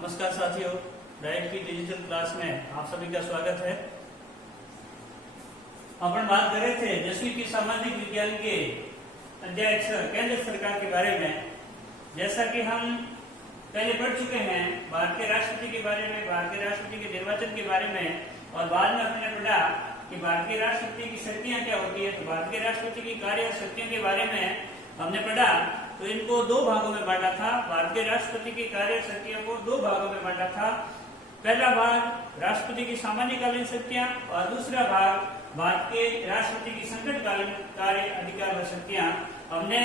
नमस्कार साथियों, डाइट की डिजिटल क्लास में आप सभी का स्वागत है। अपन बात कर रहे थे 10वीं की सामाजिक विज्ञान के अध्याय 6 केंद्र सरकार के बारे में। जैसा कि हम पहले पढ़ चुके हैं भारत के राष्ट्रपति के बारे में, भारत के राष्ट्रपति के निर्वाचन के बारे में, और बाद में हमने पढ़ा कि भारत के राष्ट्रपति की शक्तियां क्या होती है। तो भारत के राष्ट्रपति की कार्य शक्तियों के बारे में हमने पढ़ा, तो इनको दो भागों में बांटा था। भारत के राष्ट्रपति की कार्य शक्तियों को दो भागों में बांटा था। पहला भाग राष्ट्रपति की सामान्यकालीन शक्तियां और दूसरा भाग भारत के राष्ट्रपति की संकटकालीन कार्य अधिकार व शक्तियां। हमने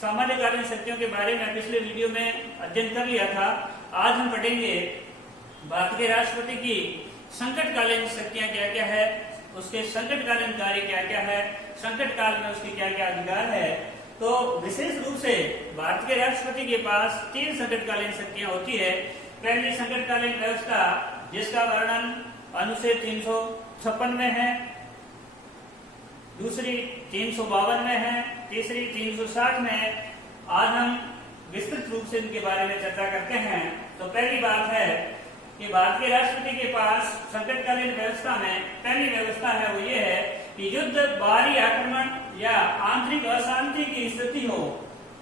सामान्यकालीन शक्तियों के बारे में पिछले वीडियो में अध्ययन कर लिया था। आज हम पढ़ेंगे भारत के राष्ट्रपति की संकटकालीन शक्तियां क्या क्या है, उसके संकटकालीन कार्य क्या क्या है, संकट काल में उसकी क्या क्या अधिकार है। तो विशेष रूप से भारत के राष्ट्रपति के पास 3 संकटकालीन शक्तियां होती है। पहली संकटकालीन व्यवस्था जिसका वर्णन अनुच्छेद 356 में है, दूसरी 352 में है, तीसरी 360 में है। आज हम विस्तृत रूप से इनके बारे में चर्चा करते हैं। तो पहली बात है कि भारत के राष्ट्रपति के पास संकटकालीन व्यवस्था में पहली व्यवस्था है वो ये है कि युद्ध, बाहरी आक्रमण या आंतरिक अशांति की स्थिति हो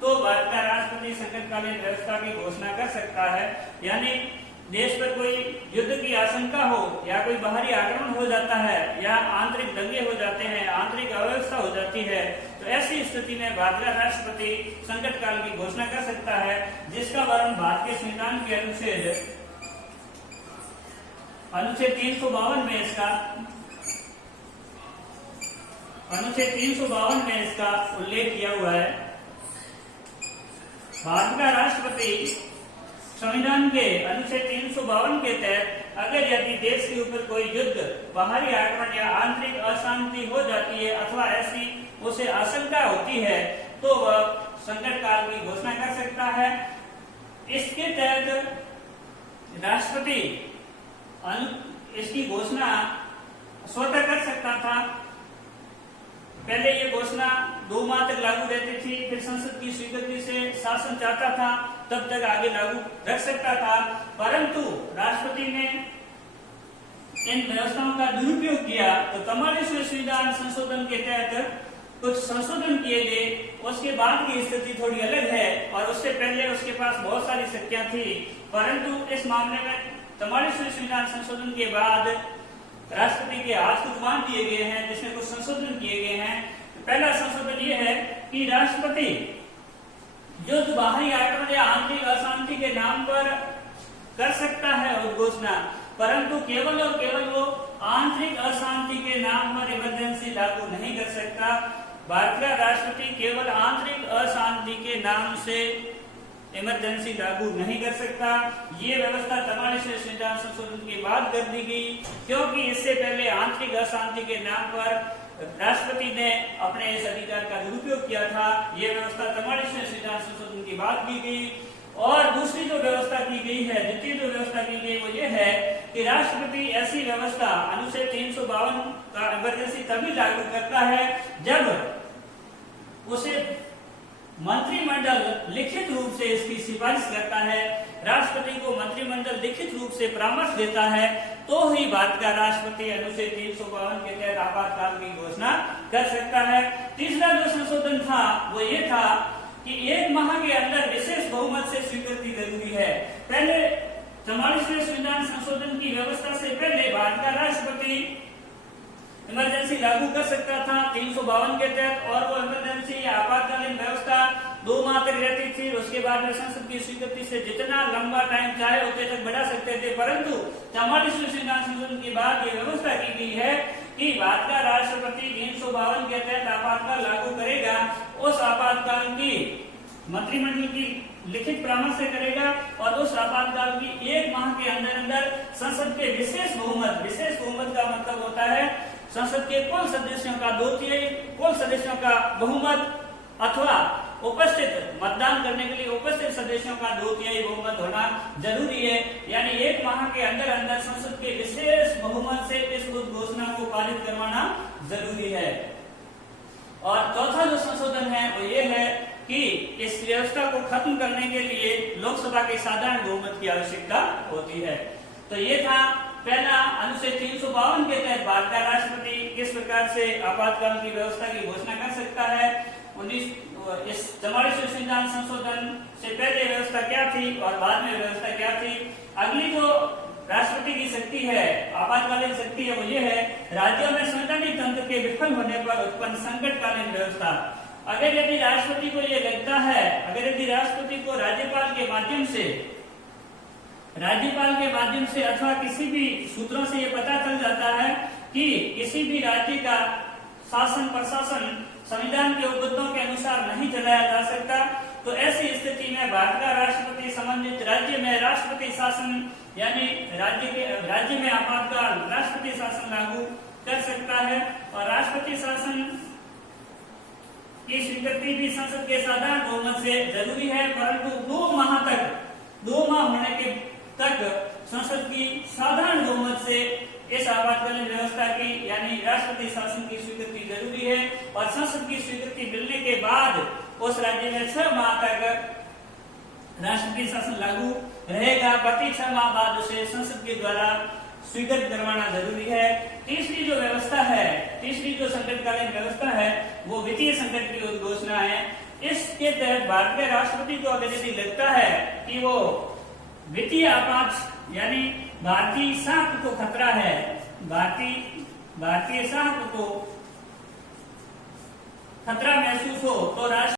तो भारत का राष्ट्रपति संकटकालीन व्यवस्था की घोषणा कर सकता है। यानी देश पर कोई युद्ध की आशंका हो या कोई बाहरी आक्रमण हो जाता है या आंतरिक दंगे हो जाते हैं, आंतरिक अव्यवस्था हो जाती है, तो ऐसी स्थिति में भारत का राष्ट्रपति संकट काल की घोषणा कर सकता है, जिसका वर्णन भारत के संविधान के अनुच्छेद 352 में इसका उल्लेख किया हुआ है। भारत का राष्ट्रपति संविधान के अनुच्छेद 352 के तहत अगर यदि देश के ऊपर कोई युद्ध, बाहरी आक्रमण या आंतरिक अशांति हो जाती है अथवा ऐसी उसे आशंका होती है तो वह संकट काल की घोषणा कर सकता है। इसके तहत राष्ट्रपति इसकी घोषणा स्वतः कर सकता था। पहले ये घोषणा 2 माह तक लागू रहती थी, फिर संसद की स्वीकृति से शासन चाहता था तब तक आगे लागू रख सकता था। परंतु राष्ट्रपति ने इन व्यवस्थाओं का दुरुपयोग किया तो 44वें संविधान संशोधन के तहत कुछ संशोधन किए गए। उसके बाद की स्थिति थोड़ी अलग है और उससे पहले उसके पास बहुत सारी शक्तियां थी। परंतु इस मामले में 44वें संविधान संशोधन के बाद राष्ट्रपति के हाथ कुछ बांध दिए गए हैं, जिसमें कुछ संशोधन किए गए हैं। पहला संशोधन ये है कि राष्ट्रपति युद्ध, बाहरी आक्रमण या आंतरिक अशांति के नाम पर कर सकता है उद्घोषणा, परंतु केवल और केवल वो आंतरिक अशांति के नाम पर इमरजेंसी लागू नहीं कर सकता। भारत का राष्ट्रपति केवल आंतरिक अशांति के नाम से इमरजेंसी लागू नहीं कर सकता। ये व्यवस्था 44वें संविधान संशोधन के बाद कर दी गई, क्योंकि इससे पहले आंतरिक अशांति के नाम पर राष्ट्रपति ने अपने इस अधिकार का दुरुपयोग किया था। ये व्यवस्था 44वें संविधान संशोधन के बाद की गई। और दूसरी जो व्यवस्था की गई है, द्वितीय जो व्यवस्था की गई वो ये है कि राष्ट्रपति ऐसी व्यवस्था अनुच्छेद 352 का इमरजेंसी तभी लागू करता है जब उसे मंत्रिमंडल लिखित रूप से इसकी सिफारिश करता है। राष्ट्रपति को मंत्रिमंडल लिखित रूप से परामर्श देता है तो ही भारत का राष्ट्रपति अनुच्छेद 352 के तहत आपातकाल की घोषणा कर सकता है। तीसरा जो संशोधन था वो ये था कि 1 माह के अंदर विशेष बहुमत से स्वीकृति जरूरी है। पहले 44वें संविधान संशोधन की व्यवस्था से पहले भारत का राष्ट्रपति इमरजेंसी लागू कर सकता था 352 के तहत, और वो इमरजेंसी या आपातकालीन व्यवस्था 2 माह तक रहती थी। उसके बाद में संसद की स्वीकृति से जितना लंबा टाइम चाहे उतने तक बढ़ा सकते थे। परंतु 44वें संविधान संशोधन के बाद ये व्यवस्था की गई है कि भारत का राष्ट्रपति 352 के तहत आपातकाल लागू करेगा। उस आपातकाल की मंत्रिमंडल की लिखित परामर्श से करेगा और उस आपातकाल की 1 माह के अंदर अंदर संसद के विशेष बहुमत का मतलब होता है संसद के कुल सदस्यों का 2/3 कुल सदस्यों का बहुमत अथवा उपस्थित मतदान करने के लिए उपस्थित सदस्यों का 2/3 बहुमत होना जरूरी है। यानी 1 माह के अंदर अंदर संसद के विशेष बहुमत से इस घोषणा को पारित करवाना जरूरी है। और चौथा जो संशोधन है वो ये है कि इस व्यवस्था को खत्म करने के लिए लोकसभा के साधारण बहुमत की आवश्यकता होती है। तो ये था पहला, अनुच्छेद 352 के तहत भारत का राष्ट्रपति किस प्रकार से आपातकाल की व्यवस्था की घोषणा कर सकता है। इस 44वें संविधान संशोधन से पहले व्यवस्था क्या थी और बाद में व्यवस्था क्या थी। अगली जो राष्ट्रपति की शक्ति है, आपातकालीन शक्ति है, वो ये है राज्यों में संवैधानिक तंत्र के विफल होने पर उत्पन्न संकटकालीन व्यवस्था। अगर यदि राष्ट्रपति को ये लगता है, अगर यदि राष्ट्रपति को राज्यपाल के माध्यम से अथवा किसी भी सूत्रों से ये पता चल जाता है कि किसी भी राज्य का शासन प्रशासन संविधान के उपबद्धों के अनुसार नहीं चलाया जा सकता, तो ऐसी स्थिति में भारत का राष्ट्रपति संबंधित राज्य में राष्ट्रपति शासन यानी राज्य में आपातकाल राष्ट्रपति शासन लागू कर सकता है। और राष्ट्रपति शासन की स्वीकृति भी संसद के साधारण बहुमत से जरूरी है, परंतु 2 माह होने तक संसद की साधारण बहुमत से इस आपातकालीन व्यवस्था की यानी राष्ट्रपति शासन की स्वीकृति जरूरी है। और संसद की स्वीकृति मिलने के बाद उस राज्य में 6 माह तक राष्ट्रपति शासन लागू रहेगा। प्रति 6 माह बाद उसे संसद के द्वारा स्वीकृत करवाना जरूरी है। तीसरी जो संकटकालीन व्यवस्था है वो वित्तीय संकट की उद्घोषणा है। इसके तहत भारत के राष्ट्रपति को अगर यदि लगता है कि वो वित्तीय आपात यानी भारतीय साख को खतरा है, भारतीय साख को खतरा महसूस हो, तो